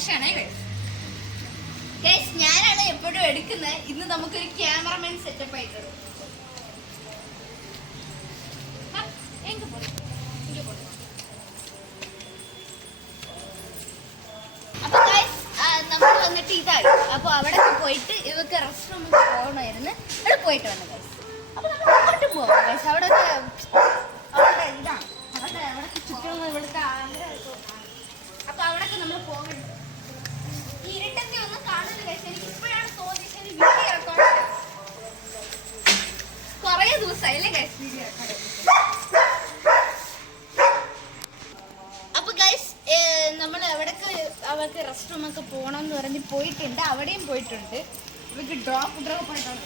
മോശമാണ് ഗൈസ്. ഞാനാണ് എപ്പോഴും എടുക്കുന്നത്. ഇന്ന് നമുക്കൊരു ക്യാമറമാൻ സെറ്റപ്പ് ആയിട്ടുണ്ട്. അപ്പൊ ഗൈസ് നമ്മൾ വന്നിട്ട് ഇതാണ്. അപ്പൊ അവിടെ പോയിട്ട് ഇവർക്ക് റെസ്റ്റ് റൂമിൽ പോകണമായിരുന്നു. അവിടെ പോയിട്ട് വന്നു ഗൈസ്. അപ്പൊ നമ്മൾ അങ്ങോട്ട് പോകാം ഗൈസ്. അവിടെ ഇതാണ് അവിടെ ചുറ്റും ഇവിടുത്തെ അപ്പൊ അവിടൊക്കെ നമ്മൾ പോകണം. ഈ ഇരുട്ടൊക്കെ ഒന്നും കാണുന്നില്ല ഗൈസ്. എനിക്ക് ഇപ്പോഴാണ് തോന്നിയത് വീഡിയോ റെക്കോർഡ്. കുറേ ദിവസമായി അല്ലേ ഗൈസ് വീഡിയോ റെക്കോർഡ്. അപ്പൊ ഗൈസ് നമ്മൾ എവിടൊക്കെ അവർക്ക് റെസ്റ്റ് റൂമൊക്കെ പോകണമെന്ന് പറഞ്ഞ് പോയിട്ടുണ്ട്. അവിടെയും പോയിട്ടുണ്ട്. ഇവർക്ക് ഡ്രോപ്പ് ആയിട്ടാണ്.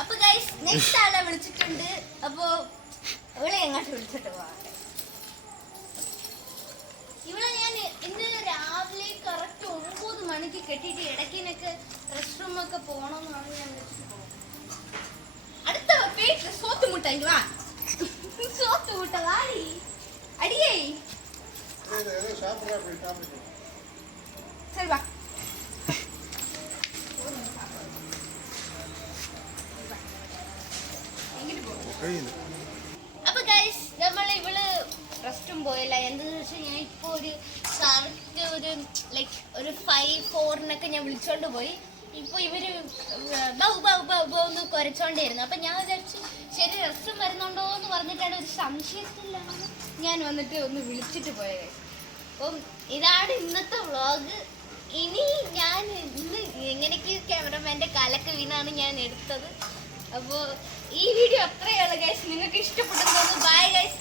അപ്പൊ ഗൈസ് നെക്സ്റ്റ് ആളെ വിളിച്ചിട്ടുണ്ട്. അപ്പൊ ഇവളെ എങ്ങോട്ട് വിളിച്ചിട്ട് പോവാ. ഇവിടെ ഞാൻ ഇന്ന് രാവിലെ കറക്റ്റ് 9 മണിക്ക് കെട്ടിയിട്ട് ഇടയ്ക്കിനൊക്കെ റെസ്റ്റ് റൂമൊക്കെ പോകണമെന്നാണ് ഞാൻ വിളിച്ചിട്ട് പോകുന്നത്. അടുത്ത പേറ്റ് സോത്ത് മുട്ടായി വാ. സോത്ത് മുട്ട വാടി അടിയേ. ശരി വാ. അപ്പൊ ഗൈസ് നമ്മൾ ഇവള് റെസ്റ്റും പോയില്ല. എന്താന്ന് വെച്ചാൽ ഞാൻ ഇപ്പൊ ഒരു കറക്റ്റ് ഒരു 5-4 ഞാൻ വിളിച്ചോണ്ട് പോയി. ഇപ്പൊ ഇവര് ബൗ ബൗ ബൗ ബൗ എന്ന് കുരച്ചോണ്ടിരുന്നു. അപ്പൊ ഞാൻ വിചാരിച്ചു ശരി റെസ്റ്റും വരുന്നുണ്ടോ എന്ന് പറഞ്ഞിട്ടാണ് ഒരു സംശയത്തിലാണ് ഞാൻ വന്നിട്ട് ഒന്ന് വിളിച്ചിട്ട് പോയത്. അപ്പം ഇതാണ് ഇന്നത്തെ വ്ളോഗ്. ഇനി ഞാൻ ഇന്ന് എങ്ങനെയൊക്കെ ക്യാമറമാൻ്റെ കാലൊക്കെ വീണാണ് ഞാൻ എടുത്തത്. അപ്പോൾ ഈ വീഡിയോ അത്രയുള്ള ഗൈസ്. നിങ്ങൾക്ക് ഇഷ്ടപ്പെട്ടു. Bye guys.